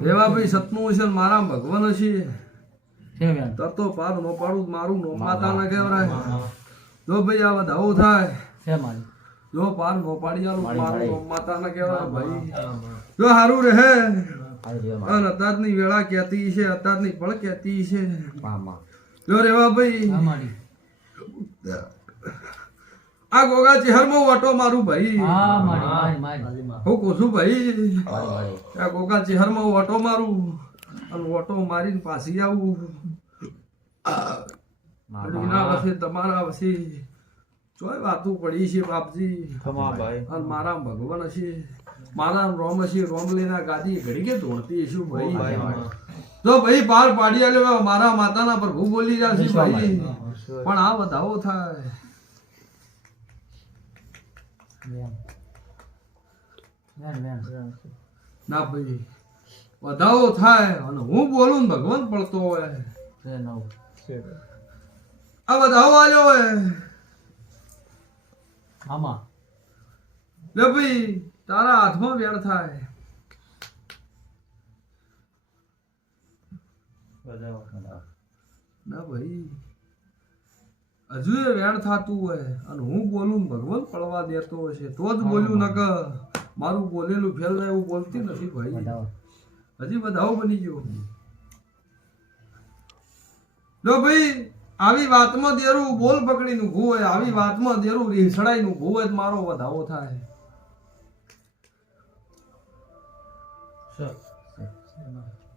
રેવા ભાઈ સતનું છે મારા ભગવાન છે તતો પાર નો પાડું મારું નો માતા ના કહેવાય જો ભાઈ આ વધાવો થાય જો પાર નો પાડી આલું મારું નો માતા ના કહેવાય ભાઈ જો હારું રહે અને અત્યારની વેળા કહેતી છે અત્યારની પળ કહેતી છે જો રેવા ભાઈ આ ગોગા ચહેરમાં વટો મારું ભાઈ હું કહું છું ભાઈ આ ગોગા ચહેરમાં વટો મારું અને વટો મારીને પાછી આવું વસે તમારા વસે ચોય વાતું પડી છે બાપજી અને મારા ભગવાન હશે મારા રોમ હશે રોમ લેના ગાદી ઘડી કે ધોળતી શું ભાઈ તો ભાઈ પાર પાડી આલ્યો મારા માતાના પ્રભુ બોલી રહ્યા છે ભાઈ પણ આ વધાવો થાય ના ભાઈ વધાવો થાય અને હું બોલું ભગવાન પડતો હોય આ વધાવો આલ્યો હોય લે ભાઈ તારા હાથમાં વેણ થાય ના ભાઈ હજુ એ વેણ થતું હોય અને હું બોલું ભગવાન પડવા દેતો હશે તો જ બોલ્યું નક મારું બોલેલું ફેલ જાય એવું બોલતી નથી ભાઈ હજી બધાઓ બની ગયો જો ભાઈ આવી વાતમાં દેરું બોલ પકડીનું ઊભું હોય આવી વાતમાં દેરું રીસડાઈનું ઊભું હોય મારો વધાવો થાય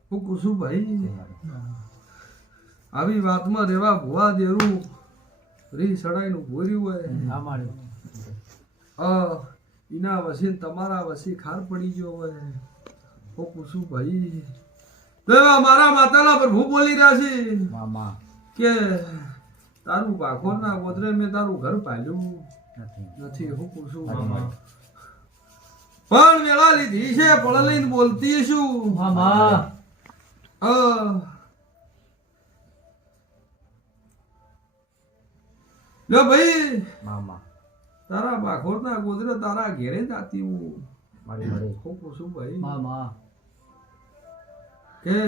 હું કુસુમ ભાઈ આવી વાતમાં રેવા ભુવા દેરું રીસડાઈનું ભૂર્યું હોય એના વસી તમારા વસી ખાર પડી ગયો હોય હું કુસુમ ભાઈ મારા માતાના પર હું બોલી રહ્યા છે કે તારું ભાખોર ના ગોદરે મેં તારું ઘર પાલ્યું નથી હું પૂછું પણ વેળા લીધી છે પળ લઈને બોલતી શું લો ભાઈ તારા ભાખોર ના ગોદરે તારા ઘેરે જાતી હું પૂછું ભાઈ કે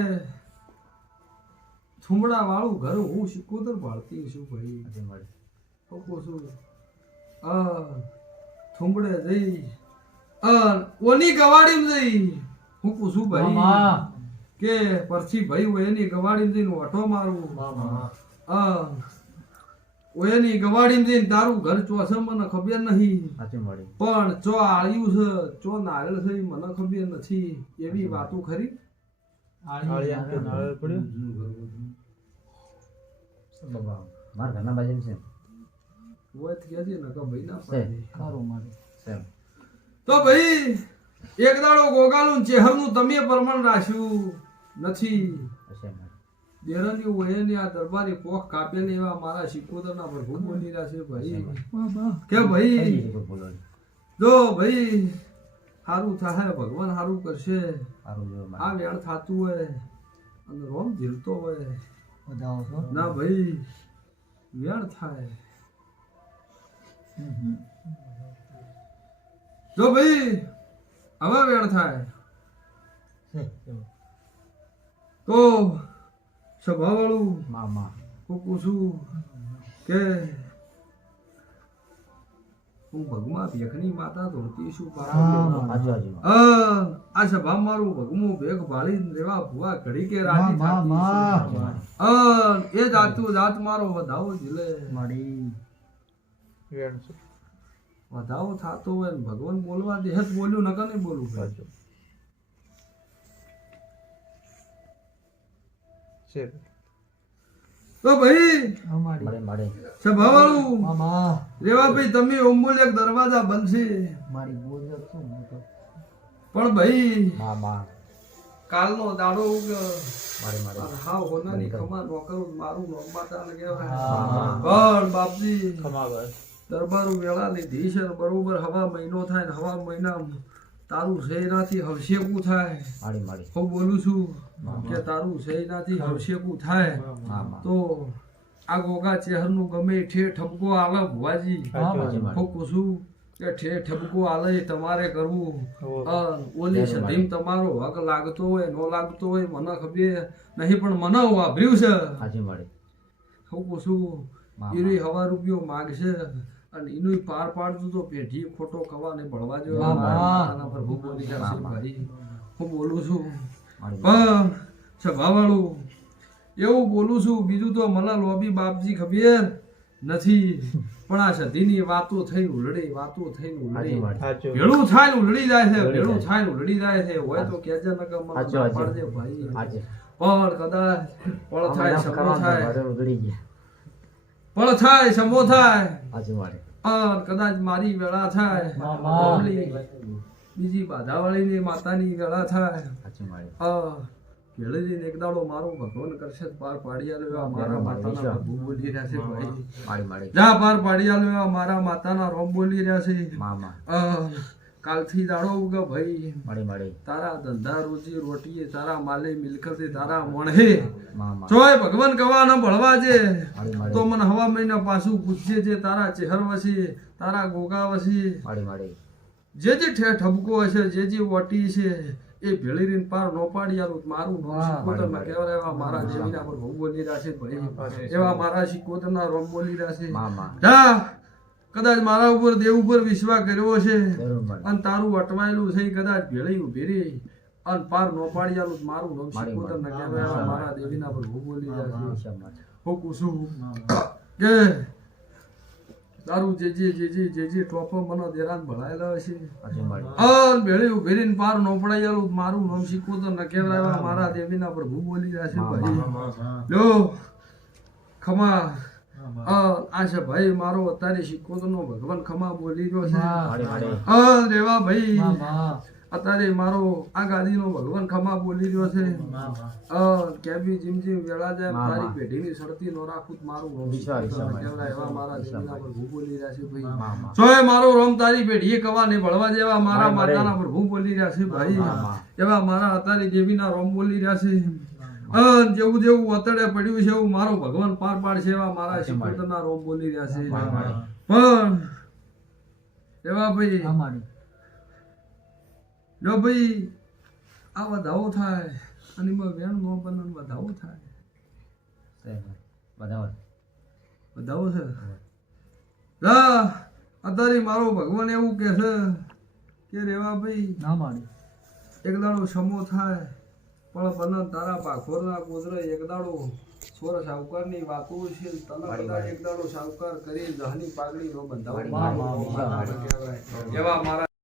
થુમડા વાળું ઘર હું શિકોતર ભાળતી છું ભાઈ થુમડે જઈ ઓની ગવાડીમાં જઈ હું પૂછું ભાઈ કે પરથી ભાઈ એની ગવાડીમાં જઈને ઓટો મારું એની ગવાડીમાં જઈને તારું ઘર ચોસે મને ખબર નહીં પણ ચો આળ્યું છે ચો નાળિયેર છે મને ખબર નથી એવી વાતો ખરી મારા ઘરના બાજુ છે તો ભાઈ એક દાડો ગોગાલું ચહેરનું તમે પ્રમાણ રાખ્યું નથી દેરાની ઓયની આ દરબારી પોખ કાપેલી એવા મારા શિકોતરના પ્રભુ બોલી રહ્યા છે ભાઈ કે ભાઈ જો ભાઈ સારું થાય ભગવાન સારું કરશે આ વેણ થતું હોય અને રોમ ઝીલતો હોય ના ભાઈ વેણ થાય જો ભાઈ હવે વેણ થાય તો સભાવાળું હું પૂછું કે હું ભગમાં ભેખની માતા ધોતી છું આ સભા મારું ભગમું ભેખ ભાળી રેવા ભુવા ઘડી કે રાજી એ જાતું જાત મારો વધાવો જીલે વધાવો થતો હોય ભગવાન બોલવા દે જ બોલ્યું નકર નહીં બોલવું તો ભાઈ સભાવાળું રેવા ભાઈ તમે ઓમબોલ એક દરવાજા બનશે પણ ભાઈ કાલનો દાડો હા હોનાની ખમા નોકરું મારું નોકમાતા પણ બાપજી દરબારું વેળા લીધી છે બરોબર હવા મહિનો થાય ને હવા મહિના તારું શેનાથી હવશેકું થાય હું બોલું છું કે તારું શેનાથી હવશેકું થાય તો આ ગોગા ચહેરનું ગમે ઠે ઠપકો આલે ભુવાજી હું પૂછું કે ઠપકો આલે તમારે કરવું ઓલી સધીમ તમારો હક લાગતો હોય નો લાગતો હોય મને ખબર નહીં પણ મને વાભર્યું છે હાજી માડી હું પૂછું ઈરી હવા રૂપિયો માગશે અને એનું પાર પાડતું તો પેઢી ખોટો ખવા ને ભળવા જો મારા પ્રભુ બોલી જશે ભાઈ હું બોલું છું પણ સભાવાળું એવું બોલું છું બીજું તો મને લોબી બાપજી ખબર નથી પણ આ સધીની વાતો થઈ ઉલડી વાતો થઈ ઉલડી ભેળું થાય ને ઉલડી જાય છે ભેળું થાય ને ઉલડી જાય છે હોય તો કેજે ન કે મને પાડજે ભાઈ પણ કદાચ પળ થાય સમો થાય પળ થાય સમો થાય પણ કદાચ મારી વેળા થાય બીજી બાધાવાળીની માતાની વેળા થાય ભેળીને એક દાડો મારો ભગવાન કરશે પાર પાડી આલ્યો મારા માતાના પ્રભુ બોલી રહ્યા છે ભાઈ જા પાર પાડી આલ્યો મારા માતાના રોમ બોલી રહ્યા છે કાલથી દાડો ઉગ ભાઈ તારા ધંધા રોજી રોટીએ તારા માલે મિલકતે તારા મણહે જોય ભગવાન કવા ન ભળવા છે તો મને હવા મહિના પાછું પૂછજે જે તારા ચહેર વસી તારા ગોગા વસી જે ઠબકો હશે જે વટી છે એ ભેળીને પાર નો પાડી આલું મારું શિકોતર માં કહેવાય એવા મારા દેવીના પર બહુ બોલી રહ્યા છે ભાઈ એવા મારા શિકોતર ના રોમ બોલી રહ્યા છે જા કદાચ મારા ઉપર દેવ ઉપર વિશ્વાસ કર્યો છે અને તારું અટવાયેલું છે કદાચ ભેળી ઉભી રહી અને પાર નો પાડી આલું મારું નામ શિકોતર ના કહેવાય એવા મારા દેવીના પર બહુ બોલી રહ્યા છે હું કુસુમ કે તારું જે ટોપો મને દેરાન ભળાયેલા છે અન ભેળી ઉભેરીને પાર નો પડાયેલું મારું નામ શીખવું ન કહેવાય મારા દેવીના પ્રભુ બોલી રહ્યા છે ભાઈ લો ખમા આ છે ભાઈ મારો અત્યારે શીખવો નો ભગવાન ખમા બોલી રહ્યો છે રેવા ભાઈ અત્યારે મારો આ ગાદીનો ભગવાન ખમા બોલી રહ્યો છે કેબી જીમ જીમ વેળા જાય તારી પેઢીની સડતી નો રાખું મારું એવા મારા દેવીના પર ભૂ બોલી રહ્યા છે ભાઈ સોય મારો રોમ તારી પેઢીએ કવા ને ભળવા જેવા મારા માતાના પર ભૂ બોલી રહ્યા છે ભાઈ એવા મારા અત્યારે દેવીના રોમ બોલી રહ્યા છે જેવું જેવું અત્યારે પડ્યું છે એવું મારો ભગવાન પાર પાડશે એવા મારા શિકોતરના રોમ બોલી રહ્યા છે પણ એવા ભાઈ જો ભાઈ આ વધાવો થાય અને એમાં વેણ નો બને વધાવો થાય વધાવો છે અત્યારે મારો ભગવાન એવું કે છે કે રેવા ભાઈ એક દાડો સમો થાય પણ બને તારા પાખોરના કુદરે એક દાડો સોર સાવકારની વાતો છે તને બધા એક દાડો સાવકાર કરી જહની પાઘડી નો બંધાવો એવા મારા